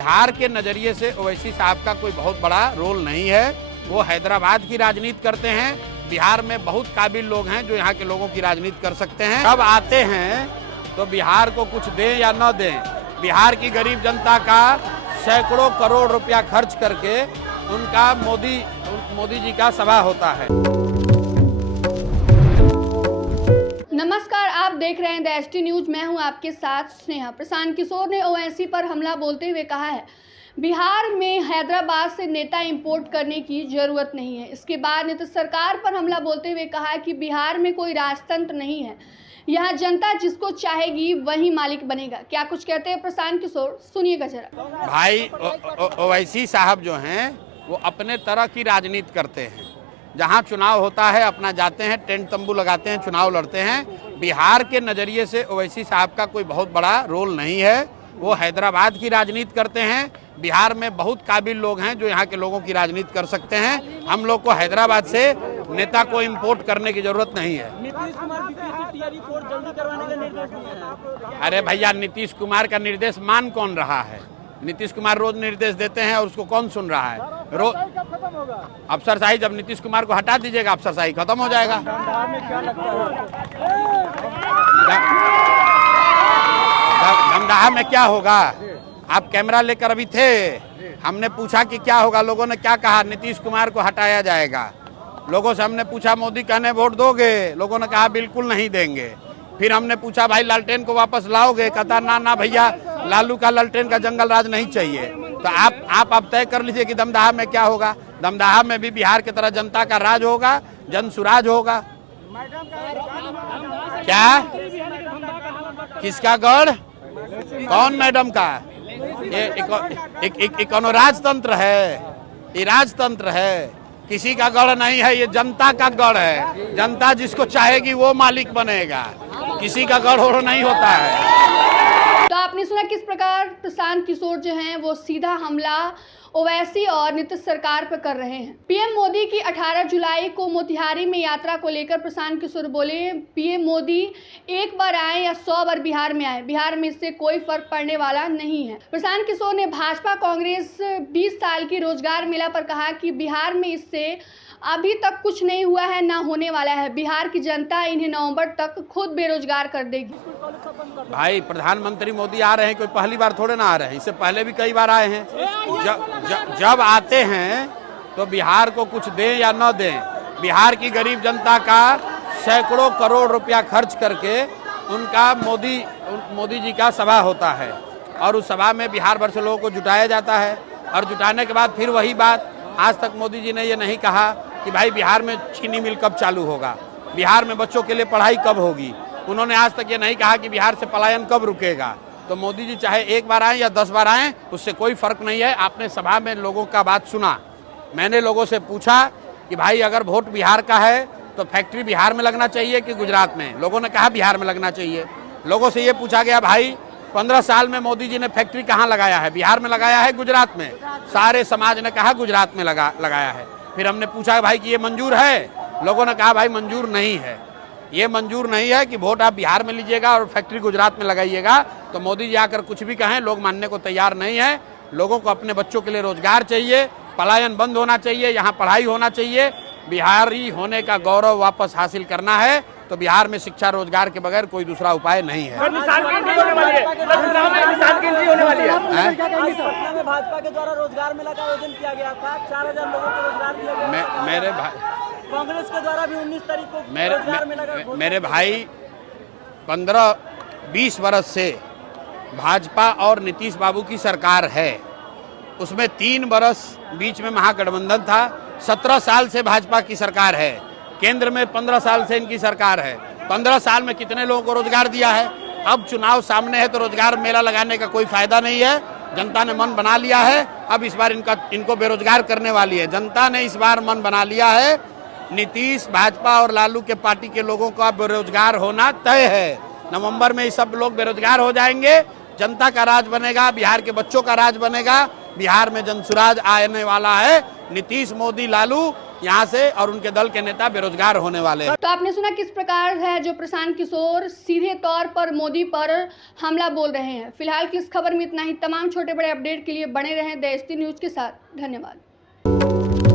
बिहार के नजरिए से ओवैसी साहब का कोई बहुत बड़ा रोल नहीं है। वो हैदराबाद की राजनीति करते हैं। बिहार में बहुत काबिल लोग हैं जो यहाँ के लोगों की राजनीति कर सकते हैं। जब आते हैं तो बिहार को कुछ दें या न दें, बिहार की गरीब जनता का सैकड़ों करोड़ रुपया खर्च करके उनका मोदी जी का सभा होता है। नमस्कार, आप देख रहे हैं द एसटी न्यूज। मैं हूं आपके साथ स्नेहा। प्रशांत किशोर ने ओवैसी पर हमला बोलते हुए कहा है, बिहार में हैदराबाद से नेता इंपोर्ट करने की जरूरत नहीं है। इसके बाद नीतीश सरकार पर हमला बोलते हुए कहा कि बिहार में कोई राजतंत्र नहीं है, यहाँ जनता जिसको चाहेगी वही मालिक बनेगा। क्या कुछ कहते हैं प्रशांत किशोर, सुनिएगा जरा। भाई ओवैसी साहब जो हैं वो अपने तरह की राजनीति करते हैं। जहां चुनाव होता है अपना जाते हैं, टेंट तंबू लगाते हैं, चुनाव लड़ते हैं। बिहार के नज़रिए से ओवैसी साहब का कोई बहुत बड़ा रोल नहीं है। वो हैदराबाद की राजनीति करते हैं। बिहार में बहुत काबिल लोग हैं जो यहाँ के लोगों की राजनीति कर सकते हैं। हम लोग को हैदराबाद से नेता को इम्पोर्ट करने की जरूरत नहीं है। नीतीश कुमार जल्दी करवाने का निर्देश दिए हैं। अरे भैया, नीतीश कुमार का निर्देश मान कौन रहा है? नीतीश कुमार रोज निर्देश देते हैं और उसको कौन सुन रहा है? रोज अफसरशाही, जब नीतीश कुमार को हटा दीजिएगा अफसरशाही खत्म हो जाएगा। धमदाहा में क्या होगा? आप कैमरा लेकर अभी थे, हमने पूछा कि क्या होगा, लोगों ने क्या कहा? नीतीश कुमार को हटाया जाएगा। लोगों से हमने पूछा मोदी कहने वोट दोगे? लोगों ने कहा बिल्कुल नहीं देंगे। फिर हमने पूछा भाई लालटेन को वापस लाओगे? कहता ना ना भैया, लालू का लालटेन का जंगल राज नहीं चाहिए। तो आप अब तय कर लीजिए कि दमदाहा में क्या होगा। दमदाहा में भी बिहार की तरह जनता का राज होगा, जन सुराज होगा। क्या? किसका गढ़? कौन मैडम का? ये कौन राजतंत्र है? ये राजतंत्र है, किसी का गढ़ नहीं है। ये जनता का गढ़ है। जनता जिसको चाहेगी वो मालिक बनेगा, किसी का गढ़ और नहीं होता है। तो आपने सुना किस प्रकार प्रशांत किशोर जो हैं वो सीधा हमला ओवैसी और नीतीश सरकार पर कर रहे हैं। पीएम मोदी की 18 जुलाई को मोतिहारी में यात्रा को लेकर प्रशांत किशोर बोले, पीएम मोदी एक बार आए या 100 बार बिहार में आए, बिहार में इससे कोई फर्क पड़ने वाला नहीं है। प्रशांत किशोर ने भाजपा कांग्रेस 20 साल की रोजगार मेला पर कहा कि बिहार में इससे अभी तक कुछ नहीं हुआ है, ना होने वाला है। बिहार की जनता इन्हें नवंबर तक खुद बेरोजगार कर देगी। भाई प्रधानमंत्री मोदी आ रहे हैं, कोई पहली बार थोड़े ना आ रहे हैं, इससे पहले भी कई बार आए हैं। जब आते हैं तो बिहार को कुछ दें या न दें, बिहार की गरीब जनता का सैकड़ों करोड़ रुपया खर्च करके उनका मोदी जी का सभा होता है। और उस सभा में बिहार भर से लोगों को जुटाया जाता है। और जुटाने के बाद फिर वही बात, आज तक मोदी जी ने ये नहीं कहा कि भाई बिहार में चीनी मिल कब चालू होगा, बिहार में बच्चों के लिए पढ़ाई कब होगी। उन्होंने आज तक ये नहीं कहा कि बिहार से पलायन कब रुकेगा। तो मोदी जी चाहे एक बार आए या 10 बार आए, उससे कोई फर्क नहीं है। आपने सभा में लोगों का बात सुना। मैंने लोगों से पूछा कि भाई अगर वोट बिहार का है तो फैक्ट्री बिहार में लगना चाहिए कि गुजरात में? लोगों ने कहा बिहार में लगना चाहिए। लोगों से ये पूछा गया भाई 15 साल में मोदी जी ने फैक्ट्री कहाँ लगाया है? बिहार में लगाया है, गुजरात में? सारे समाज ने कहा गुजरात में लगाया है। फिर हमने पूछा भाई कि ये मंजूर है? लोगों ने कहा भाई मंजूर नहीं है। ये मंजूर नहीं है कि वोट आप बिहार में लीजिएगा और फैक्ट्री गुजरात में लगाइएगा। तो मोदी जी आकर कुछ भी कहें, लोग मानने को तैयार नहीं है। लोगों को अपने बच्चों के लिए रोजगार चाहिए, पलायन बंद होना चाहिए, यहाँ पढ़ाई होना चाहिए। बिहारी होने का गौरव वापस हासिल करना है तो बिहार में शिक्षा रोजगार के बगैर कोई दूसरा उपाय नहीं है। भाजपा के द्वारा रोजगार मेला का आयोजन किया गया था, 4000 लोगों को रोजगार दिया गया। मेरे भाई, कांग्रेस के द्वारा भी 19 तारीख को रोजगार मेला का मेरे भाई 15-20 वर्ष से भाजपा और नीतीश बाबू की सरकार है। उसमें 3 वर्ष बीच में महागठबंधन था। 17 साल से भाजपा की सरकार है। केंद्र में 15 साल से इनकी सरकार है। 15 साल में कितने लोगों को रोजगार दिया है? अब चुनाव सामने है तो रोजगार मेला लगाने का कोई फायदा नहीं है। जनता ने मन बना लिया है, अब इस बार इनको बेरोजगार करने वाली है। जनता ने इस बार मन बना लिया है, नीतीश, भाजपा और लालू के पार्टी के लोगों का बेरोजगार होना तय है। नवंबर में ये सब लोग बेरोजगार हो जाएंगे। जनता का राज बनेगा, बिहार के बच्चों का राज बनेगा। बिहार में जनसुराज आने वाला है। नीतीश, मोदी, लालू यहाँ से और उनके दल के नेता बेरोजगार होने वाले हैं। तो आपने सुना किस प्रकार है जो प्रशांत किशोर सीधे तौर पर मोदी पर हमला बोल रहे हैं। फिलहाल की इस खबर में इतना ही। तमाम छोटे बड़े अपडेट के लिए बने रहें द ST न्यूज के साथ। धन्यवाद।